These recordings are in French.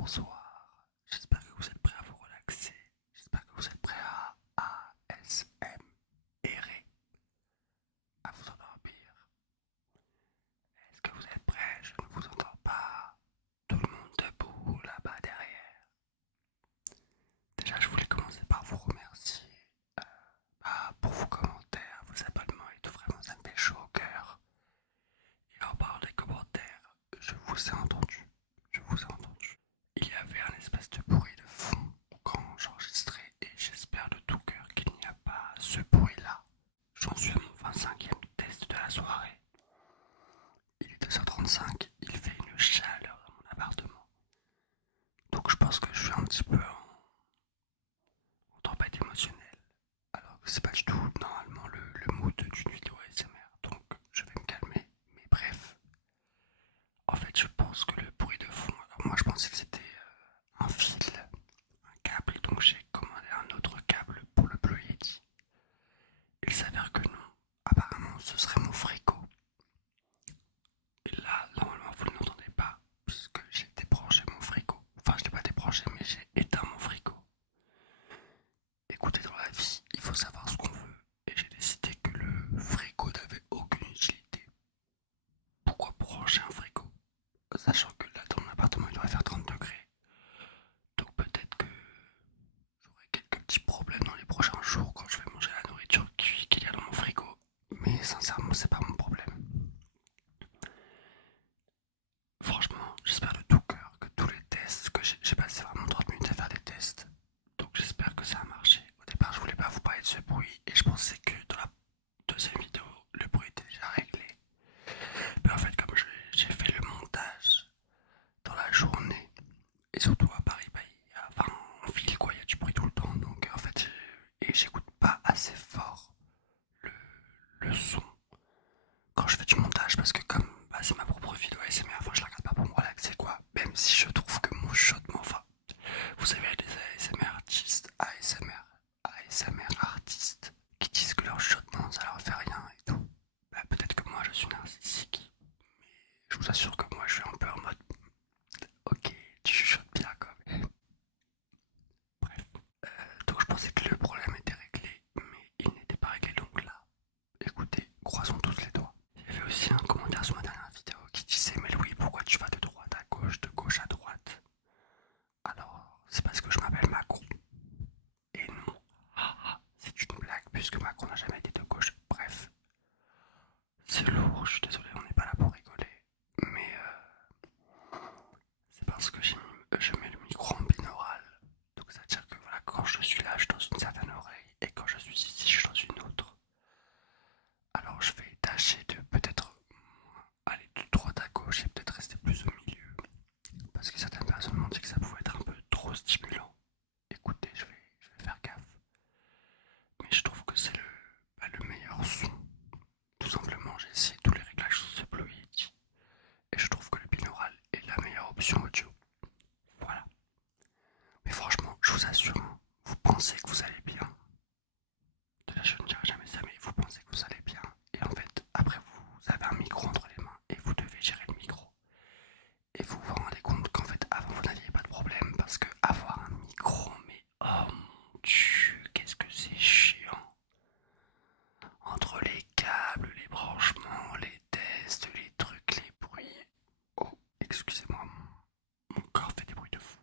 bonsoir. J'espère que vous êtes prêts à vous relaxer. J'espère que vous êtes prêts à ASMR, à vous endormir. Est-ce que vous êtes prêts? Je ne vous entends pas. Tout le monde debout là-bas derrière. Déjà, je voulais commencer par vous remercier pour vos commentaires, vos abonnements et tout. Vraiment, ça me fait chaud au cœur. Et en parlant des commentaires, je vous ai entendu. Je vous ai entendu. Il y avait un espèce de bruit de fond quand j'enregistrais et j'espère de tout cœur qu'il n'y a pas ce bruit-là. J'en suis à mon 25e test de la soirée. Il est 2h35, il fait une chaleur dans mon appartement. Donc je pense que je suis un petit peu en tempête émotionnelle. Alors que c'est pas du tout normalement le mood d'une vidéo ASMR. Donc je vais me calmer. Mais bref, en fait je pense que le bruit de fond, alors moi je pensais que c'était un fil, un câble, donc j'ai commandé un autre câble pour le Blue Yeti. Il s'avère que non, apparemment ce serait mon frigo. Et là, normalement vous ne l'entendez pas, puisque j'ai débranché mon frigo. Enfin je l'ai pas débranché mais j'ai éteint mon frigo. Écoutez, dans la vie, il faut savoir ce qu'on veut. Et j'ai décidé que le frigo n'avait aucune utilité. Pourquoi brancher un frigo? Sachant que là dans mon appartement il devrait faire 30 degrés. Donc peut-être que j'aurai quelques petits problèmes dans les prochains jours quand je vais manger la nourriture qu'il y a dans mon frigo. Mais sincèrement, c'est pas mon problème. Franchement, j'espère de tout cœur que tous les tests que j'ai passé vraiment 30 minutes à faire des tests. Donc j'espère que ça a marché. Au départ, je voulais pas vous parler de ce bruit et je pensais que dans la deuxième vidéo, le bruit était déjà réglé. Mais en fait, comme j'ai fait le montage dans la journée et surtout à Paris, bah, enfin en ville quoi, il y a du bruit tout le temps. Donc en fait, j'écoute pas assez fort le, le son quand je fais du montage parce que comme bah, c'est ma propre vidéo ASMR, enfin je la regarde pas pour me relaxer quoi. Même si je trouve que mon chuchotement, enfin vous savez des ASMR artistes, ASMR artistes qui disent que leur chuchotement ça leur fait rien et tout. Bah, peut-être que moi je suis narcissique, mais je vous assure que moi je suis un peu en mode ok, tu chuchotes bien quand même. Bref. Donc je pensais que le problème était réglé, mais il n'était pas réglé donc là. Écoutez, croisons tous les doigts. Il y avait aussi un commentaire sur ma dernière vidéo qui disait mais Louis, pourquoi tu vas de droite à gauche, de gauche à droite? Alors, c'est parce que je m'appelle Macron. Et non, c'est une blague puisque Macron n'a jamais été de gauche. Bref, c'est lourd, je suis désolé, on n'est pas là pour rigoler. Mais c'est parce que je mets le micro en binaural. Donc ça veut dire que voilà, quand je suis là, je suis dans une certaine oreille. Et quand je suis ici, je suis dans une autre. Alors je vais tâcher de peut-être aller de droite à gauche et peut-être rester plus au milieu. Parce que certaines personnes m'ont dit que ça pouvait être un peu trop stimulant. Écoutez, je vais faire gaffe. Mais je trouve que c'est le meilleur son. Tout simplement, j'ai essayé tous les réglages sur ce Blue Yeti. Et je trouve que le binaural est la meilleure option audio. Voilà. Mais franchement, je vous assure, hein, vous pensez que vous allez bien. Déjà, je ne dirai jamais ça, mais vous pensez que vous allez bien. Et en fait, après, vous avez un micro entre les mains et vous devez gérer le micro. Et vous vous rendez compte qu'en fait, avant, vous n'aviez pas de problème parce que avoir un micro, mais oh mon dieu, qu'est-ce que c'est chiant. Entre les câbles, les branchements, les tests, les trucs, les bruits. Oh, excusez-moi, mon corps fait des bruits de fou.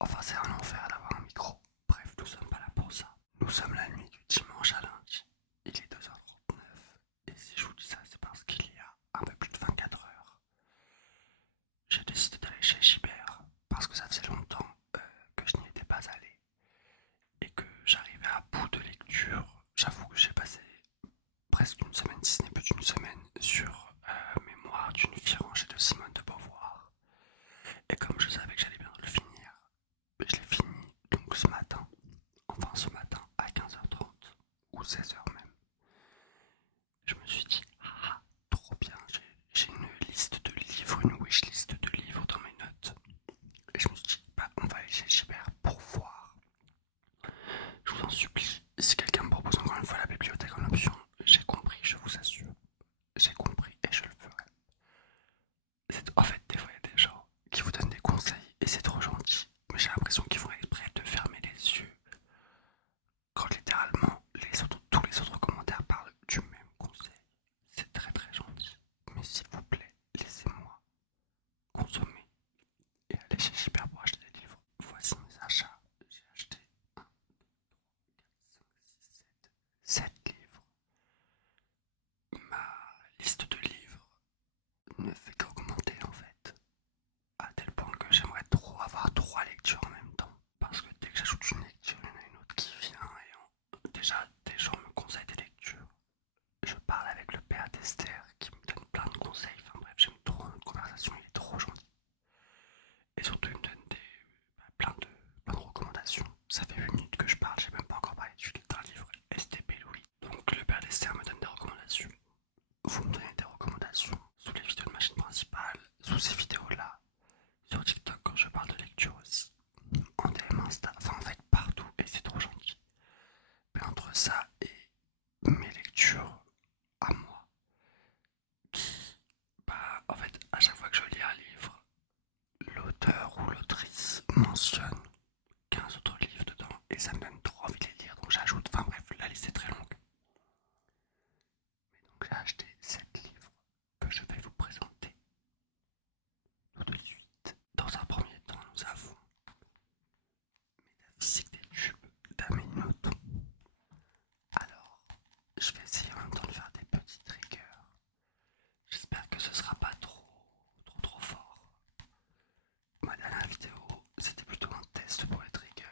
Enfin, c'est un enfer d'avoir un micro. Bref, nous sommes pas là pour ça. Nous sommes la nuit du dimanche à lundi. Il est 2h39. Et si je vous dis ça, c'est parce qu'il y a un peu plus de 24 heures. J'ai décidé d'aller chez Gibert parce que ça faisait longtemps que je n'y étais pas allé et que j'arrivais à bout de lecture. J'avoue que j'ai passé presque une semaine, si ce n'est plus d'une semaine, sur Mémoire d'une fille rangée de Simone de Beauvoir. Et comme je savais que j'allais bien le finir, je l'ai fini donc ce matin, enfin ce matin à 15h30 ou 16h même. Je me suis dit, trop bien, j'ai une liste de livres, une wishlist de livres dans mes notes. consommer et aller chez Gibert pour acheter des livres. Voici mes achats. J'ai acheté 1, 2, 3, 4, 5, 6, 7 livres. Ma liste de livres ne fait qu'augmenter en fait, à tel point que j'aimerais trop avoir 3 lectures en même temps. Parce que dès que j'ajoute une lecture, il y en a une autre qui vient déjà des gens me conseillent des lectures. Je parle avec le père d'Esther qui me donne plein de conseils. Enfin bref, j'aime trop notre conversation, il est trop gentil. Et surtout, il me donne plein de recommandations. Ça fait 8 minutes que je parle, j'ai même pas encore parlé d'un livre STP Louis. Donc le père d'Esther me donne des recommandations. Vous me donnez des recommandations sous les vidéos de ma chaîne principale, sous ces vidéos-là, sur TikTok quand je parle de lecture aussi, en DM Insta, enfin en fait partout, et c'est trop gentil. Mais entre ça et mes lectures à moi, qui, en fait, à chaque fois que je lis un livre, l'auteur ou l'autrice mentionne 15 autres livres dedans, et ça me donne trop envie de les lire, donc j'ajoute, enfin bref, la liste est très longue. Mais donc j'ai acheté 7 livres que je vais vous présenter tout de suite. Dans un premier temps, nous avons Métaphysique des tubes d'Amélie Nothomb. Alors, je vais essayer en même temps de faire des petits triggers. J'espère que ce sera pas trop fort. Ma dernière vidéo, c'était plutôt un test pour les triggers.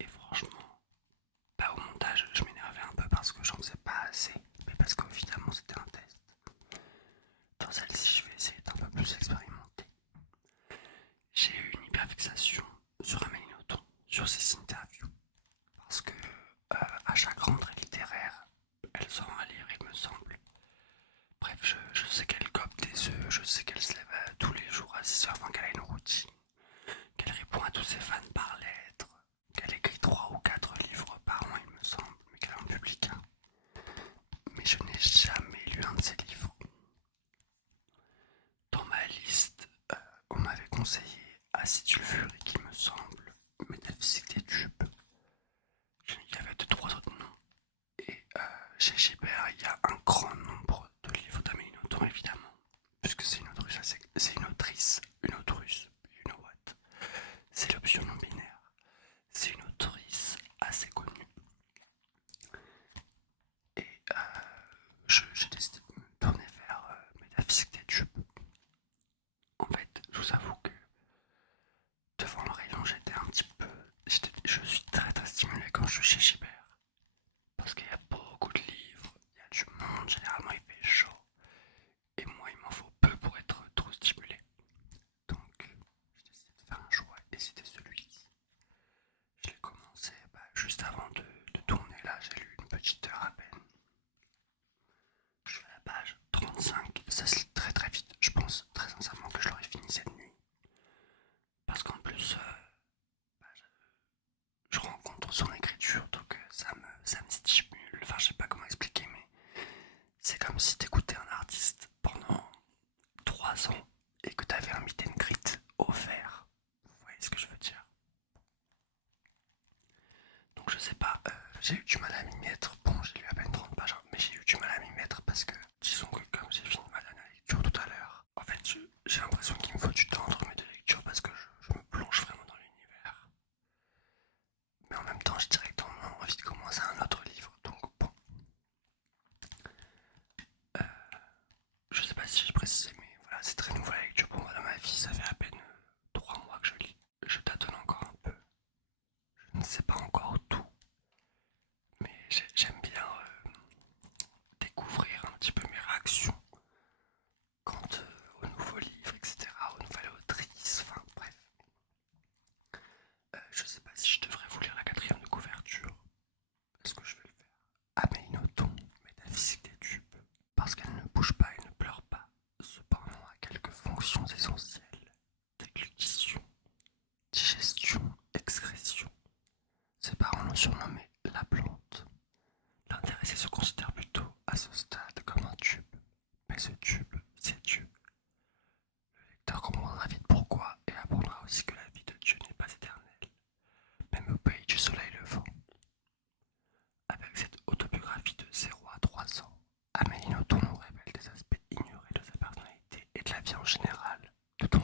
Et franchement, au montage, je m'énervais un peu parce que j'en faisais pas assez. Mais parce qu'évidemment, c'était un test. Dans celle-ci, je vais essayer d'être un peu plus expérimenté. J'ai eu une hyperfixation sur Amélie Nothomb, sur ses interviews. Parce que à chaque rentrée littéraire, elles ont à lire, il me semble. Bref, je sais qu'elle gobe des œufs, je sais qu'elle se lève tous les jours à 6h, enfin qu'elle a une routine, qu'elle répond à tous ses fans par lettre, qu'elle écrit 3 ou 4 livres par an, il me semble, mais qu'elle en publie qu'un. Mais je n'ai jamais lu un de ses livres. Dans ma liste, on m'avait conseillé Acide sulfurique, il me semble, Métaphysique des tubes. Il y avait 2-3 autres noms. Et chez Gibert, il y a un grand nombre de livres d'Amélie Nothomb, évidemment, puisque c'est une autrice, you know what. C'est l'option non binaire. C'est une autrice assez connue. Et j'ai décidé de me tourner vers Métaphysique des tubes. En fait, je vous avoue que devant le rayon, j'étais un petit peu... Je suis très stimulé quand je suis chez Gibert. Parce qu'il y a beaucoup de livres, il y a du monde, généralement il fait chaud. Et moi, il m'en faut peu pour être trop stimulé. Donc, j'ai décidé de faire un choix et c'était celui-ci. Je l'ai commencé juste avant de tourner là, j'ai lu une petite heure à peine. Je suis à la page 35, ça se lit très vite. Je pense très sincèrement que je l'aurais fini cette nuit. Parce qu'en plus, je rencontre son écriture, donc ça me stimule. Enfin, je sais pas comment expliquer, mais c'est comme si t'écoutais un artiste pendant 3 ans et que t'avais un meet and greet offert. Vous voyez ce que je veux dire? Donc je sais pas, j'ai eu du mal à m'y mettre. Bon, j'ai lu à peine 30 pages, hein, mais j'ai eu du mal à m'y mettre parce que, disons que comme j'ai fini ma dernière lecture tout à l'heure, en fait, j'ai l'impression qu'il me faut du temps entre mes deux lectures parce que je me plonge vraiment dans l'univers. Mais en même temps, j'ai directement envie de commencer un autre livre, donc bon. Je sais pas si j'ai précisé, mais voilà, c'est très nouveau la lecture pour moi dans ma vie. Ça fait à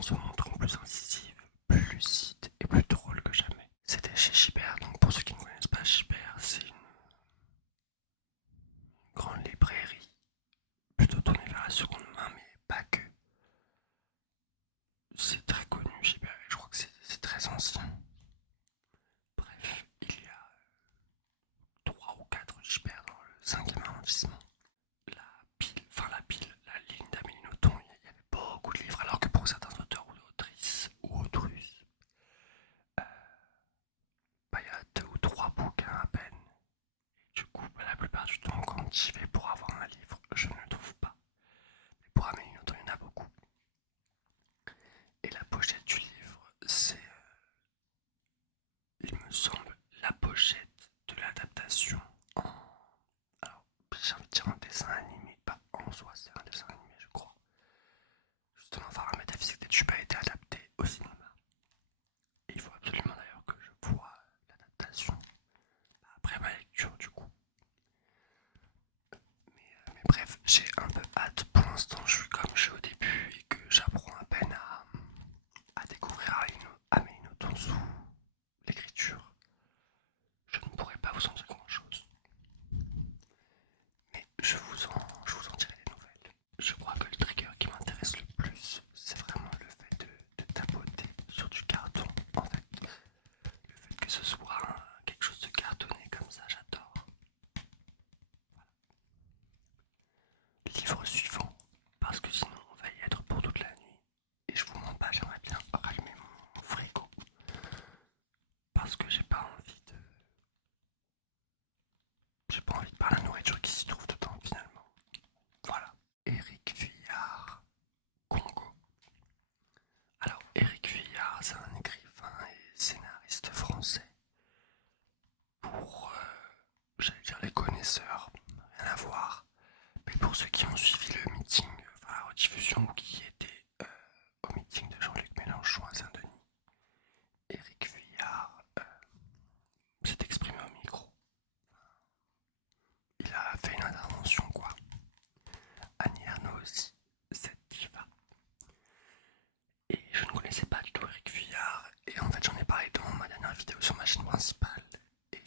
se montrant plus incisives, plus lucides et plus drôles que jamais. C'était chez Gibert, donc pour ceux qui ne connaissent pas Gibert, c'est une grande librairie, plutôt tournée vers la seconde main, mais pas que. C'est très connu Gibert, et je crois que c'est très ancien. Bref, il y a 3 ou 4 Gibert dans le 5e arrondissement. La ligne d'Amélie Nothomb, il y avait beaucoup de livres, alors que pour certains auteurs ou autrices ou autrices, il y a 2 ou 3 bouquins à peine. Et du coup, la plupart du temps, quand j'y vais pour avoir un livre, je ne le trouve pas. Mais pour Amélie Nothomb, il y en a beaucoup. Et la pochette du livre, c'est, il me semble, la pochette de l'adaptation en... Alors, j'ai envie de dire en dessin animé, pas en soi, c'est un dessin animé, je crois. Justement, Phara Métaphysique des Tubes a été adapté au cinéma. Et il faut absolument d'ailleurs que je voie l'adaptation après ma lecture du coup. Mais bref, j'ai un peu hâte. Pour l'instant, comme je suis au début et que j'apprends à peine à découvrir Amélie Nothomb sous l'écriture, je ne pourrais pas vous en dire grand chose. Mais je vous en dirai des nouvelles. Je crois que le trigger qui m'intéresse le plus, c'est vraiment le fait de tapoter sur du carton. En fait, le fait que ce soit quelque chose de cartonné comme ça, j'adore. Livre suivant, parce que sinon on va y être pour toute la nuit. Et je vous mens pas, j'aimerais bien rallumer mon frigo. Parce que j'ai pas envie de... J'ai pas envie de par la nourriture qui s'y trouve dedans finalement. Voilà. Éric Vuillard, Congo. Alors Éric Vuillard, c'est un écrivain et scénariste français. Pour, j'allais dire les connaisseurs, rien à voir. Mais pour ceux qui ont suivi le meeting, enfin la rediffusion ou qui étaient au meeting de Jean-Luc Mélenchon à Saint-Denis, Éric Vuillard s'est exprimé au micro. Il a fait une intervention quoi. Annie Ernaux aussi, cette diva. Et je ne connaissais pas du tout Éric Vuillard. Et en fait j'en ai parlé dans ma dernière vidéo sur ma chaîne principale. Et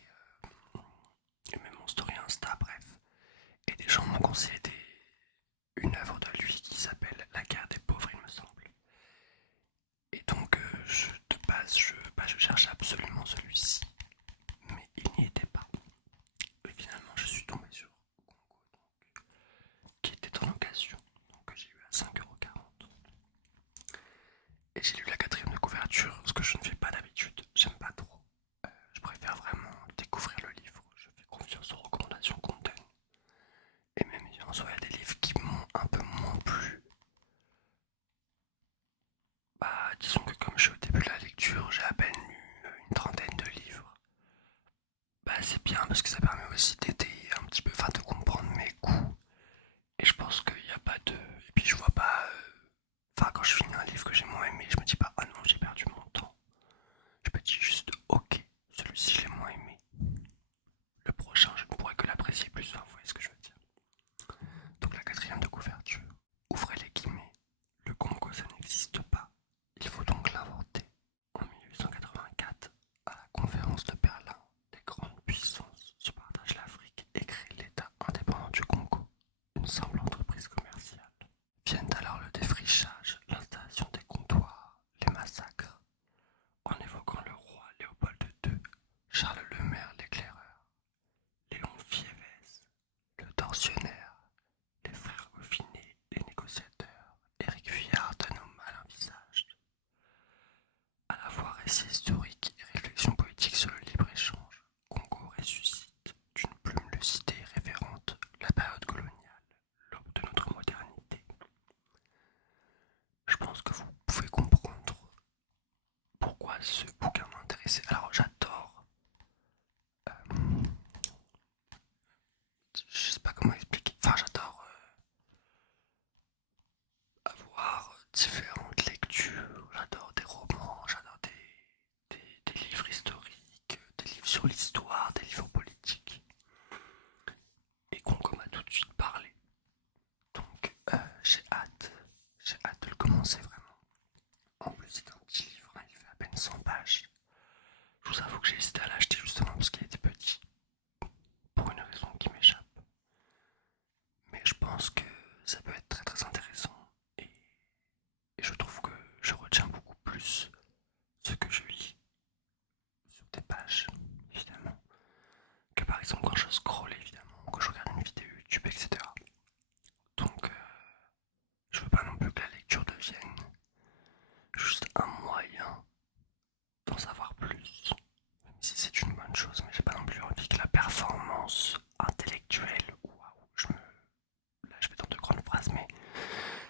même mon story Insta, bref. Et des gens m'ont conseillé une œuvre de lui qui s'appelle La guerre des pauvres, il me semble. Et donc, de base, je cherchais absolument celui-ci, mais il n'y était pas. Et finalement, je suis tombé sur Congo, qui était en occasion, donc j'ai eu à 5,40 €. Et j'ai lu la 4e de couverture, ce que je ne fais pas d'habitude, j'aime pas trop. Je préfère vraiment découvrir le livre, je fais confiance aux recommandations qu'on donne. Et même en soi, il y a des livres qui m'ont un peu moins plu. Bah, disons que comme je suis au début de la lecture, j'ai à peine lu une trentaine de livres. Bah, c'est bien parce que ça permet aussi d'aider un petit peu, enfin de comprendre mes goûts. Et je pense qu'il n'y a pas de... Et puis je vois pas... Enfin, quand je finis un livre que j'ai moins aimé, je me dis pas, ah non, j'ai perdu mon temps. Je me dis juste, ok, celui-ci je l'ai moins aimé. Le prochain, je ne pourrais que l'apprécier plus, enfin, vous voyez ce que je veux dire. Donc la 4e de couverture. Ouvrez les guillemets. Le Congo, ça n'existe pas. Il faut donc l'inventer. En 1884, à la conférence de Berlin, les grandes puissances se partagent l'Afrique et créent l'État indépendant du Congo, une simple entreprise commerciale. Viennent alors le défrichage, l'installation des comptoirs, les massacres, en évoquant le roi Léopold II, Charles Lemaire l'éclaireur, Léon Fiévez, le tortionnaire, les frères Goffinet, les négociateurs, Éric Vuillard donne au mal un visage. À la fois récit historique et réflexion poétique sur le libre-échange, Congo ressuscite d'une plume lucide et révérente la période coloniale, l'aube de notre modernité. Je pense que vous pouvez comprendre pourquoi ce bouquin m'intéressait. Alors j'adore, je sais pas comment expliquer, enfin j'adore avoir différentes lectures, j'adore des romans, j'adore des livres historiques, des livres sur l'histoire, des livres politiques. Et Congo m'a tout de suite parlé. Donc j'ai hâte de le commencer vraiment. j'ai hésité à l'acheter justement parce qu'il était petit, pour une raison qui m'échappe. Mais je pense que ça peut être très très intéressant et, et je trouve que je retiens beaucoup plus ce que je lis sur des pages, évidemment, que par exemple quand je scrolle, évidemment, quand je regarde une vidéo YouTube, etc. Donc, je veux pas non plus que la lecture devienne juste un moyen d'en savoir plus, même si c'est une bonne chose, mais j'ai pas non plus envie que la performance intellectuelle, waouh, là je vais dans de grandes phrases, mais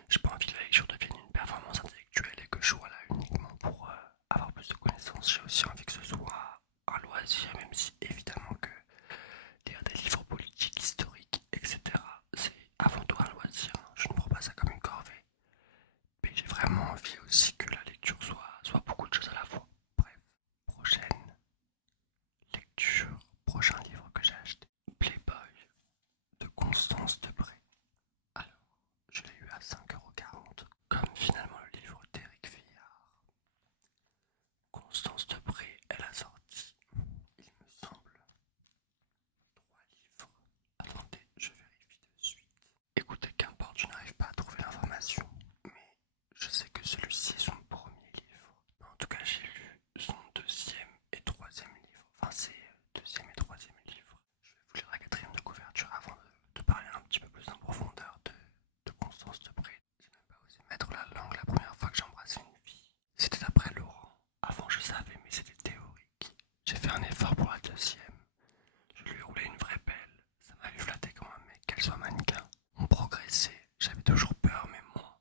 j'ai pas envie que la lecture devienne une performance intellectuelle et que je sois là uniquement pour avoir plus de connaissances. J'ai aussi envie que ce soit un loisir, même si évidemment que lire des livres politiques, historiques, etc., c'est avant tout un loisir. Je ne prends pas ça comme une corvée. Mais j'ai vraiment envie aussi que la lecture soit beaucoup de choses à la fois. Bref, prochaine lecture, prochain livre que j'ai acheté. Playboy de Constance Debré. Alors, je l'ai eu à 5,40 €, comme finalement le livre d'Éric Fillard. Constance Debré, elle a sorti, il me semble, 3 livres. Attendez, je vérifie de suite. Écoutez, qu'importe, je n'arrive pas à trouver l'information, mais je sais que celui-ci est son premier livre. En tout cas, j'ai lu son deuxième et troisième livre. Enfin, c'est deuxième et troisième livre. Je vais vous lire la quatrième de couverture avant de parler un petit peu plus en profondeur de Constance Debré. J'ai même pas osé mettre la langue la première fois que j'embrassais une fille. C'était après Laurent. Avant, je savais, mais c'était théorique. J'ai fait un effort pour la deuxième. Je lui ai roulé une vraie pelle. Ça m'avait flatté comme un mec qu'elle soit mannequin. On progressait. J'avais toujours peur, mais moi.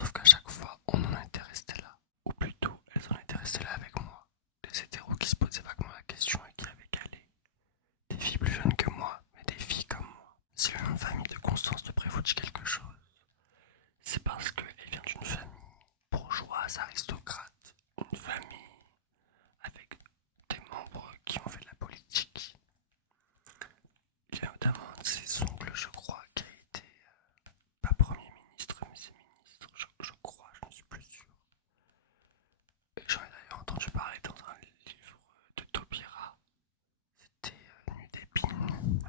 Sauf qu'à chaque fois, on en était resté là. Ou plutôt, elles en étaient restées là avec moi. Des hétéros qui se posaient vaguement la question et qui avaient calé. Des filles plus jeunes que moi, mais des filles comme moi. Si le nom de famille de Constance Debré vous dit quelque chose, c'est parce qu'elle vient d'une famille bourgeoise, aristocrate. Une famille avec des membres qui ont fait de la politique. Il y a notamment un de ses oncles, je crois, qui a été pas Premier ministre, mais c'est ministre, je crois, je ne suis plus sûr. Et j'en ai d'ailleurs entendu parler dans un livre de Taubira. C'était Nuit d'épines.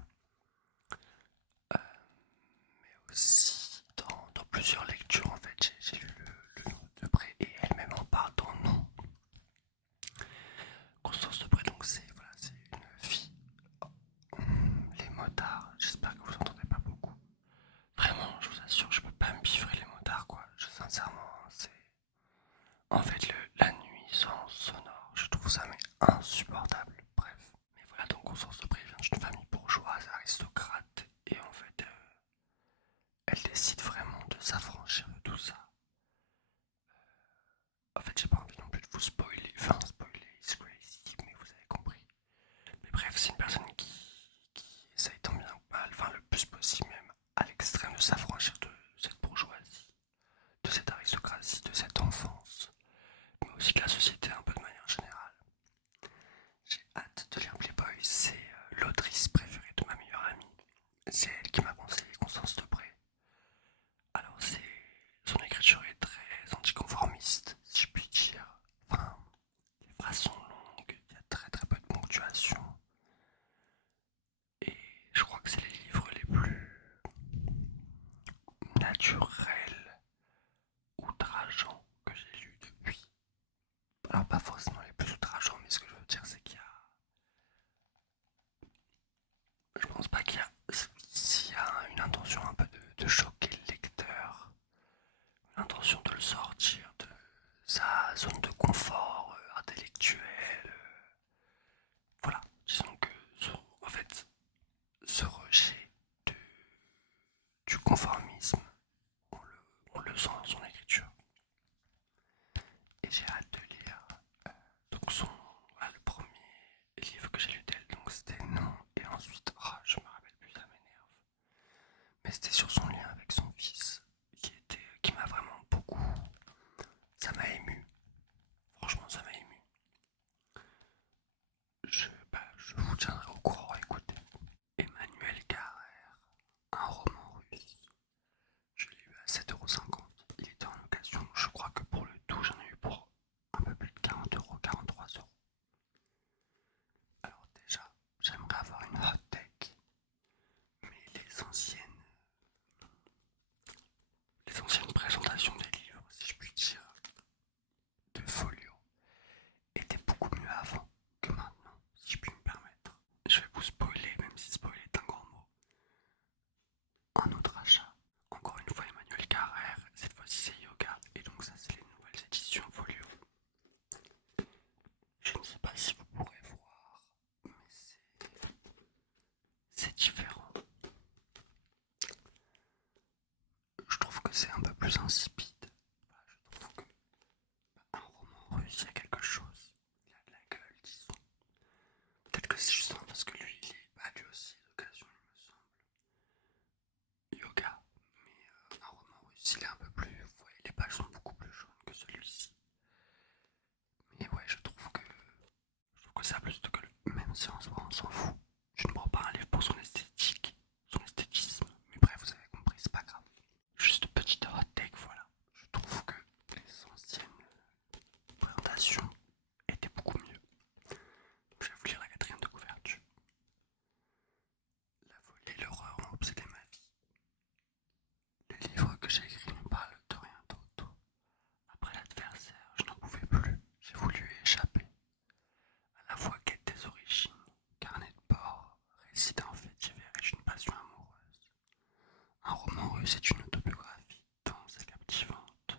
Mais aussi dans plusieurs lectures, en fait, j'ai lu le nom de près et elle-même en parle dans Non. Constance Debré, donc c'est une fille. Les motards, j'espère que vous entendez pas beaucoup. Vraiment, je vous assure, je peux pas me piffrer les motards, quoi. Sincèrement, c'est. En fait, la nuit sans sonore, je trouve ça mais insupportable. Bref. Mais voilà, donc Constance Debré vient d'une famille bourgeoise, aristocrate, et en fait, elle décide vraiment de s'affranchir de tout ça. En fait, j'ai pas envie non plus de vous spoiler, enfin spoiler, it's crazy, mais vous avez compris. Mais bref, c'est une personne qui essaye tant bien que mal, enfin le plus possible même, à l'extrême de s'affranchir de cette bourgeoisie, de cette aristocratie, de cette enfance, mais aussi de la société un peu de manière générale. J'ai hâte de lire Playboy, c'est l'autrice préférée de ma meilleure amie. C'est elle qui m'a conseillé Constance Debré. Alors son écriture est très anticonformiste, si je puis dire. Enfin, les phrases sont longues, il y a très très peu de ponctuation. Et je crois que c'est les livres les plus naturels, outrageants que j'ai lus depuis. Alors pas forcément les plus outrageants, mais ce que je veux dire c'est qu'il y a. Je pense pas qu'il y a. S'il y a une intention un peu de choquer le lecteur, une intention de le sortir de sa zone de confort intellectuel. Voilà, disons que en fait, ce rejet de- du conformisme, on le sent dans son écriture. Et j'ai hâte de lire donc voilà, le premier livre que j'ai lu d'elle, donc c'était Non, et ensuite, je me rappelle plus, ça m'énerve. Mais c'était sur son lien avec son fils, qui m'a vraiment beaucoup, ça m'a ému. Franchement, ça m'a ému. Je vous tiendrai au courant, écoutez. Emmanuel Carrère, un roman russe. Je l'ai eu à 7,50 €. Il était en occasion. Je crois que pour le tout, j'en ai eu pour un peu plus de 40 €, 43 €. c'est un peu plus insipide. Voilà, je trouve que un roman russe, il y a quelque chose. Il a de la gueule, disons. Peut-être que c'est justement parce que lui, il est lui aussi d'occasion, il me semble. Yoga. Mais un roman russe, il est un peu plus. Vous voyez, les pages sont beaucoup plus jaunes que celui-ci. Mais ouais, je trouve que ça plus que même si en soi on s'en fout. Je ne prends pas un livre pour son esthétique, son esthétisme. Mais bref, vous avez compris, c'est pas grave. Juste petite hot take, voilà. Je trouve que les anciennes présentations étaient beaucoup mieux. Donc je vais vous lire la quatrième de couverture. La folie et l'horreur ont obsédé ma vie. Les livres que j'ai écrits ne parlent de rien d'autre. Après l'adversaire, je n'en pouvais plus. J'ai voulu y échapper. À la fois quête des origines, carnet de bord, récit d'un fait divers et d'une passion amoureuse. Un roman russe est une autobiographie dense et captivante.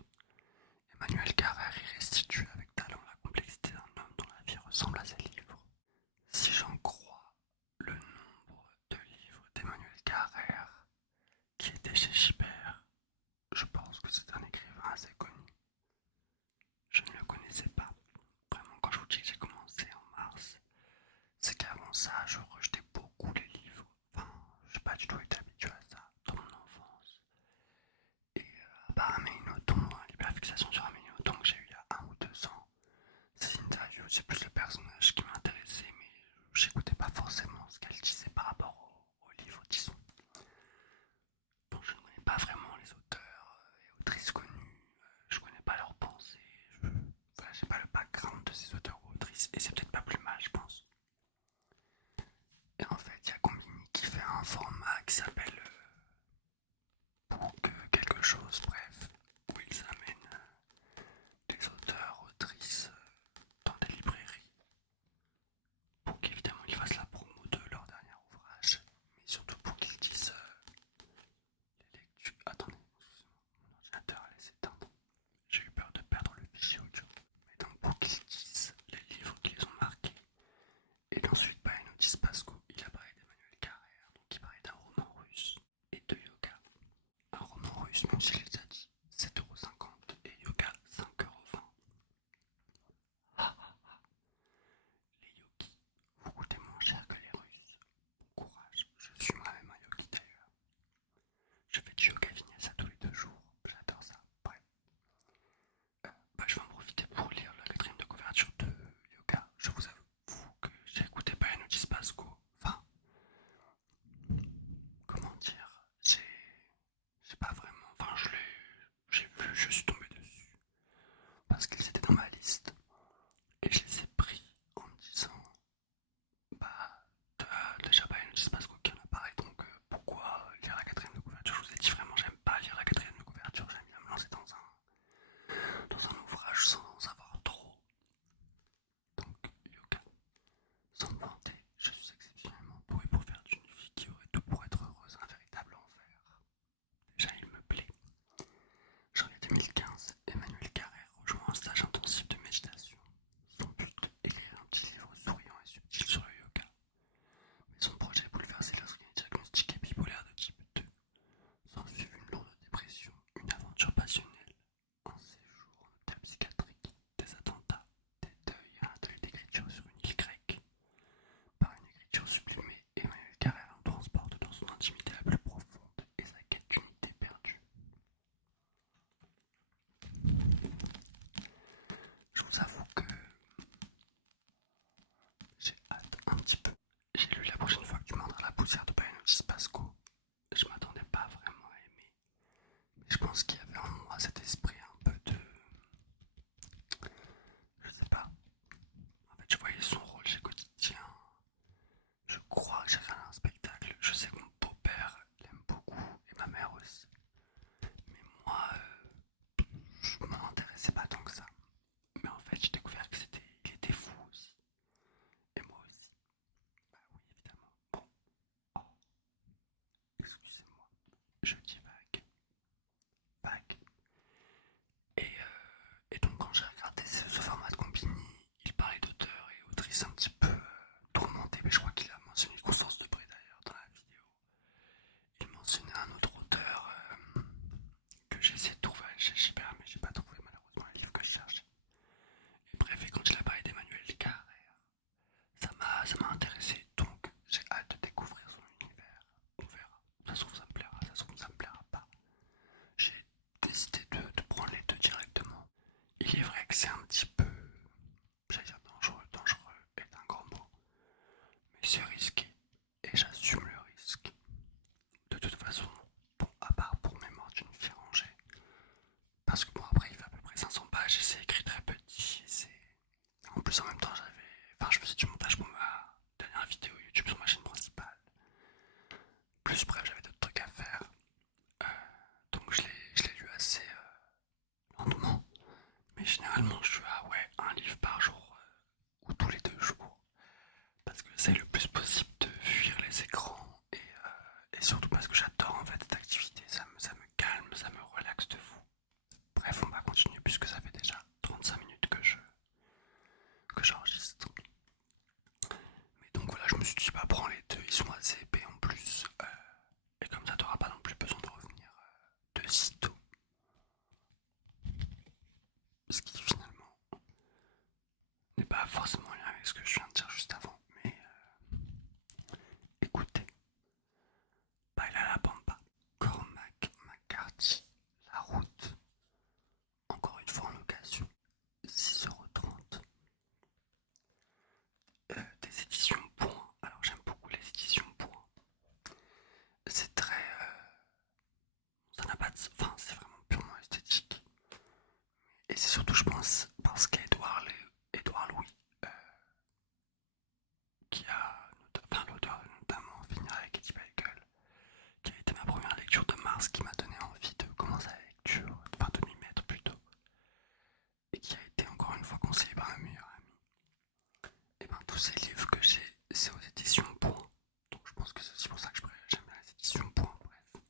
Emmanuel Carrère y restitue avec talent la complexité d'un homme dont la vie ressemble à ses livres. Si j'en crois le nombre de livres d'Emmanuel Carrère qui était chez Gibert, je pense que c'est un écrivain assez connu. Je ne le connaissais pas. Vraiment, quand je vous dis que j'ai commencé en mars, c'est qu'avant ça, je rejetais beaucoup les livres. Enfin, je n'ai pas du tout été habitué à ça dans mon enfance. Et bah, Amélie Nothomb, l'hyperfixation sur Amélie Nothomb que j'ai eu il y a 1 ou 2 ans, ces interviews, c'est plus le personnage qui m'intéressait, mais j'écoutais pas forcément ce qu'elle disait par rapport au livre, disons. Donc je ne connais pas vraiment les auteurs et autrices connus, je connais pas leurs pensées, voilà, j'ai pas le background de ces auteurs ou autrices, et c'est peut-être pas plus mal, je pense. Et en fait, il y a Combini qui fait un format qui s'appelle Book quelque chose, bref, où ils amènent les auteurs, autrices dans des librairies pour qu'évidemment ils fassent la promo de leur dernier ouvrage, mais surtout pour qu'ils disent les lectures. Attendez, excusez-moi, mon ordinateur allait s'éteindre. J'ai eu peur de perdre le fichier audio. Mais donc pour qu'ils disent les livres qui les ont marqués. Et ensuite, bah, ils nous disent Pasco, il a parlé d'Emmanuel Carrère, donc il parlait d'un roman russe et de yoga. Un roman russe, même si je l'ai déjà dit, 7,50 € et yoga 5,20 €. Ah, ah, ah. Les yogis, vous coûtez moins cher que les Russes. Bon courage, je suis moi-même un yogi d'ailleurs. Je fais du yoga vinyasa tous les 2 jours, j'adore ça. Bref, bah, je vais en profiter pour lire la quatrième de couverture de yoga. Je vous avoue que j'ai écouté Payano Pasco. Enfin, comment dire, j'ai pas vraiment. Enfin, j'ai vu, je suis tombé dessus parce qu'ils étaient dans ma liste et je les ai pris en me disant, bah, déjà Payano Pasco qui en a parlé, donc pourquoi lire la quatrième de couverture. Je vous ai dit vraiment, j'aime pas lire la quatrième de couverture, j'aime bien me lancer dans un ouvrage sans savoir trop. Donc, yoga. Sans me vanter, je suis exceptionnellement doué pour faire d'une fille qui aurait tout pour être heureuse un véritable enfer. Déjà, il me plaît. Janvier 2015, Emmanuel Carrère rejoint un stage intensif de méditation. Son but, écrire un petit livre souriant et subtil sur le yoga. Mais son projet bouleversé lorsqu'il est diagnostiqué bipolaire de type 2. S'ensuit une lourde dépression, une aventure passionnelle, un séjour en hôpital psychiatrique, des attentats, des deuils et un atelier d'écriture sur une île grecque. Par une écriture sublimée, Emmanuel Carrère nous transporte dans son intimité la plus profonde et sa quête d'unité perdue. relaxer un petit peu. J'allais dire dangereux, dangereux est un grand mot, mais c'est risqué et j'assume le risque. De toute façon, bon, à part pour Mémoire d'une fille rangée, parce que bon, après il fait à peu près 500 pages et c'est écrit très petit. En plus, en même temps, enfin, je faisais du montage pour ma dernière vidéo YouTube sur ma chaîne principale. Plus, bref, j'avais d'autres trucs à faire. Euh, donc, je l'ai lu assez lentement. Mais généralement, je suis à ouais, un livre par jour ou tous les 2 jours. Parce que c'est le plus possible de fuir les écrans et surtout parce que j'adore en fait cette activité. Ça me calme, ça me relaxe de fou. Bref, on va continuer puisque ça fait déjà 35 minutes que j'enregistre. Mais donc voilà, je me suis dit, bah prends les deux, ils sont assez épais en plus. Et comme ça, t'auras pas non plus besoin de revenir de sitôt. Ce qui finalement n'est pas forcément en lien avec ce que je viens de dire juste avant. Mais écoutez, Baila la Pampa, Cormac McCarthy, La Route, encore une fois en location, 6,30 €. Des éditions Point. Alors j'aime beaucoup les éditions Point. C'est très... ça n'a pas de... Enfin, c'est vraiment purement esthétique. Et c'est surtout, je pense, parce qu'Édouard Louis, euh, qui a... Enfin, l'auteur notamment Finir avec Eddie Bellegueule, qui a été ma première lecture de mars, qui m'a donné envie de commencer la lecture, enfin de m'y mettre plutôt, et qui a été encore une fois conseillé par un meilleur ami. Et ben tous ces livres que j'ai, c'est aux éditions Point. Donc je pense que c'est aussi pour ça que j'aime bien les éditions Point, bref.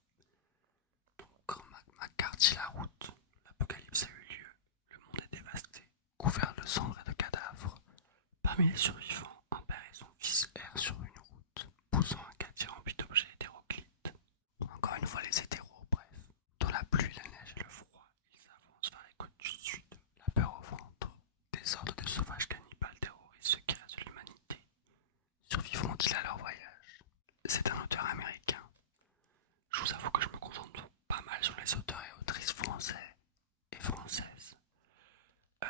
Donc quand McCarthy La Route, l'apocalypse a eu lieu, le monde est dévasté, couvert de cendres et de cadavres. Parmi les survivants, un père et son fils errent sur une route, poussant un quai rempli d'objets hétéroclites. Encore une fois les hétéros, bref. Dans la pluie, la neige et le froid, ils avancent vers les côtes du sud, la peur au ventre. Des hordes de sauvages cannibales terrorisent ceux qui restent de l'humanité. Survivront-ils à leur voyage? C'est un auteur américain. Je vous avoue que je me concentre pas mal sur les auteurs et autrices français et françaises. Euh,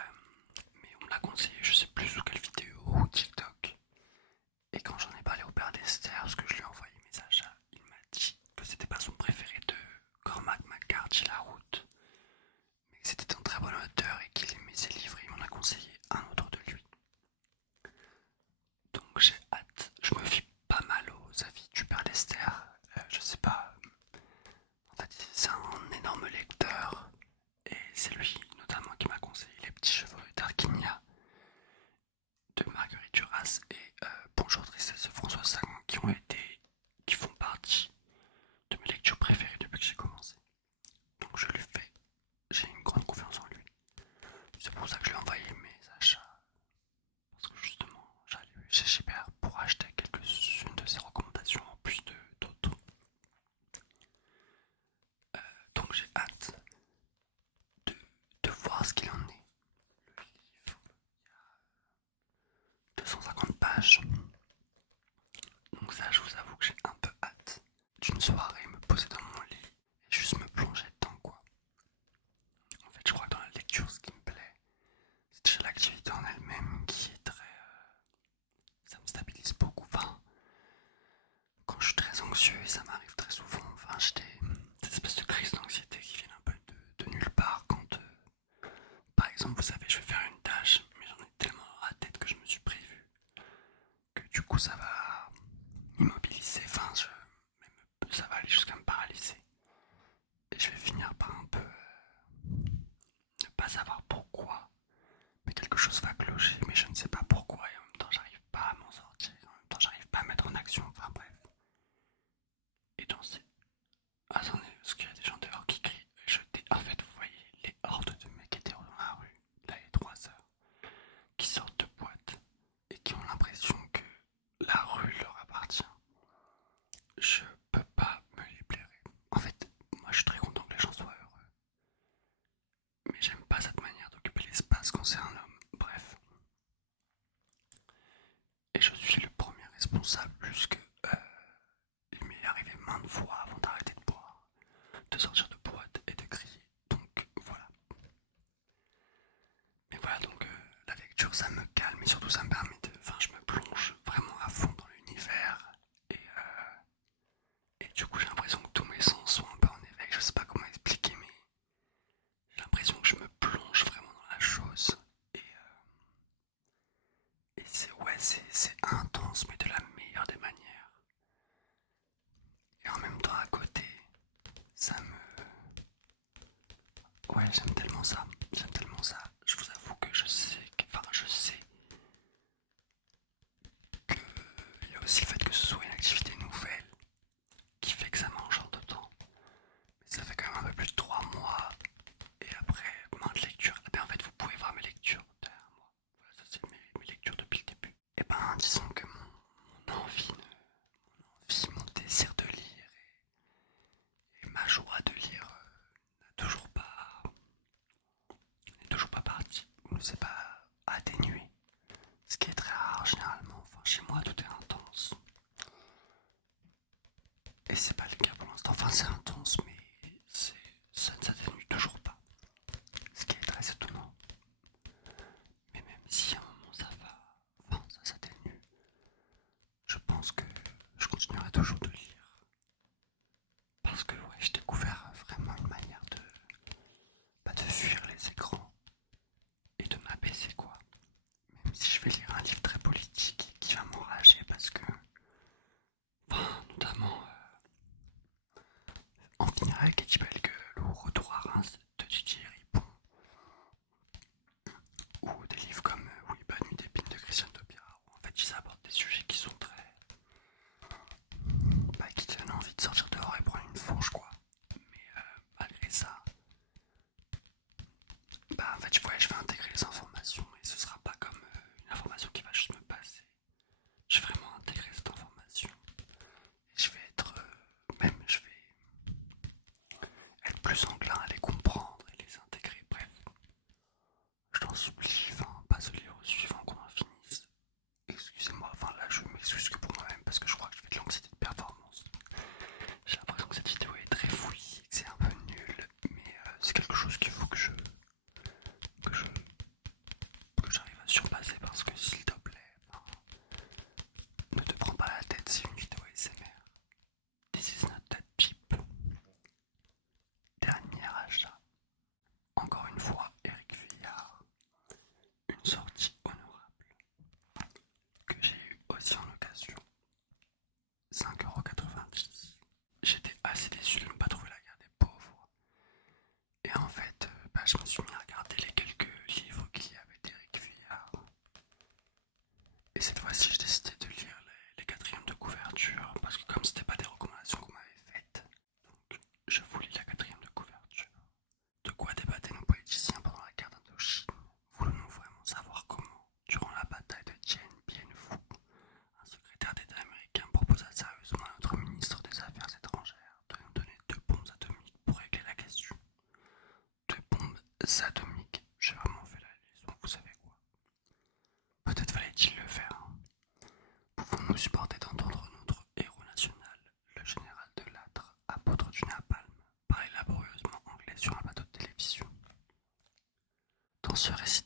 mais on me l'a conseillé, je sais plus sous quelle vidéo ou TikTok. Et quand j'en ai parlé au père d'Esther, parce que je lui ai envoyé mes achats, il m'a dit que c'était pas son préféré de Cormac McCarthy La Route, mais que c'était un très bon auteur et qu'il aimait ses livres et il m'en a conseillé un autre de lui. Donc j'ai hâte, je me fie pas mal aux avis du père d'Esther, je sais pas, en fait c'est un énorme lecteur et c'est lui notamment qui m'a conseillé Les Petits Chevaux de Tarquinia de Marguerite Duras et Bonjour Tristesse de François Sagan qui font partie de mes lectures préférées depuis que j'ai commencé. Donc je lui fais, j'ai une grande confiance en lui. C'est pour ça que je lui ai envoyé mes achats. Parce que justement, j'allais chez Gibert pour acheter quelques-unes de ses recommandations en plus d'autres. Donc j'ai hâte de, de voir ce qu'il en est. Le livre, il y a 250 pages. Donc ça, je vous avoue que j'ai un peu hâte d'une soirée me poser dans mon lit et juste me plonger dedans quoi. En fait, je crois que dans la lecture, ce qui me plaît, c'est déjà l'activité en elle-même qui est très... ça me stabilise beaucoup. Enfin, quand je suis très anxieux, et ça m'arrive très souvent, enfin, j'ai des espèces de crises d'anxiété qui viennent un peu de nulle part quand, par exemple, vous savez, je vais faire une tâche, mais j'en ai tellement dans la tête que je me suis prévu que du coup, ça va m'immobiliser, enfin, ça va aller jusqu'à me paralyser. Et je vais finir par un peu ne pas savoir pourquoi, mais quelque chose va clocher, mais je ne sais pas pourquoi, et en même temps, j'arrive pas à m'en sortir, en même temps, j'arrive pas à mettre en action, enfin bref. Et dans ces... Attendez, parce qu'il y a des gens dehors qui crient. En fait, vous voyez les hordes de mecs hétéros dans la rue, là, les 3 heures, qui sortent de boîtes et qui ont l'impression que la rue leur appartient. Je peux pas me les blairer. En fait, moi je suis très content que les gens soient heureux. Mais j'aime pas cette manière d'occuper l'espace quand c'est un homme. Bref. Et je suis le premier responsable puisque il m'est arrivé maintes fois avant d'arrêter de boire, de sortir de boîte et de crier. Donc voilà. Mais lecture, ça me calme et surtout ça me permet de... Enfin, je me plonge vraiment à fond dans l'univers et du coup j'ai l'impression que tous mes sens sont un peu en éveil. Je sais pas comment expliquer, mais j'ai l'impression que je me plonge vraiment dans la chose et c'est ouais, c'est intense, mais de la meilleure des manières. Et en même temps à côté, ça me... Ouais, j'aime tellement ça, j'aime tellement ça. Je vous avoue que je sais je sais qu'il y a aussi le fait que ce soit une activité nouvelle qui fait que ça m'enchante autant. Mais ça fait quand même un peu plus de 3 mois et après moins de lecture. Et bien en fait vous pouvez voir mes lectures derrière moi. Voilà, ça c'est mes lectures depuis le début. Et ben disons que mon désir de lire et ma joie de lire n'a toujours pas parti, ou ne s'est pas atténué. Ce qui est très rare généralement. Enfin chez moi tout est intense. Et c'est pas le cas pour l'instant. Enfin c'est intense mais ça ne s'atténue toujours pas. Ce qui est très étonnant. Mais même si à un moment ça va, enfin ça s'atténue, je pense que je continuerai toujours de lire. Parce que ouais, j'ai découvert vraiment une manière de fuir les écrans et de m'apaiser quoi. Même si je vais lire un livre très politique qui va m'enrager parce que, enfin, notamment En finir avec Eddie Bellegueule ou Retour à Reims de Didier Ripon ou des livres comme Oui, pas nuit d'épines de Christiane Taubira où en fait ils abordent des sujets qui sont très... bah, qui te donnent envie de sortir dehors et prendre une fourche quoi. Mais malgré ça, bah en fait je vais intégrer les informations et ce sera pas comme une information qui va juste me passer. Je vais vraiment intégrer cette information et je vais être... même je vais être plus enclin à les comprendre et les intégrer. Bref, je t'en supplie, enfin, passe au livre suivant qu'on en finisse. Excusez-moi, enfin là je m'excuse que pour moi-même parce que je crois que je fais de l'anxiété de performance. J'ai l'impression que cette vidéo est très fouillie, que c'est un peu nul, mais c'est quelque chose qu'il faut que je que j'arrive à surpasser parce que s'il te plaît, ben, ne te prends pas la tête, c'est une vidéo ASMR. This is not that cheap. Dernier achat. Encore une fois, Eric Vuillard. Une sortie honorable que j'ai eu aussi en occasion. 5,90 €. J'étais assez déçu de ne pas trouver la guerre des pauvres. Et en fait, je me suis mis à regarder les quelques livres qu'il y avait d'Éric Vuillard. Et cette fois-ci, j'ai décidé de lire les quatrièmes de couverture. Parce que comme c'était pas des recommandations qu'on m'avait faites, donc je vous lis la quatrième de couverture. De quoi débattaient nos politiciens pendant la guerre d'Indochine? Voulons-nous vraiment savoir comment, durant la bataille de Dien Bien Phu, un secrétaire d'État américain proposa sérieusement à notre ministre des Affaires étrangères de nous donner 2 bombes atomiques pour régler la question? 2 bombes atomiques, j'ai vraiment fait la liaison, vous savez quoi? Peut-être fallait-il le faire. Pouvons-nous supporter d'entendre notre héros national, le général de Lattre, apôtre du napalm, parler laborieusement anglais sur un plateau de télévision? Dans ce récit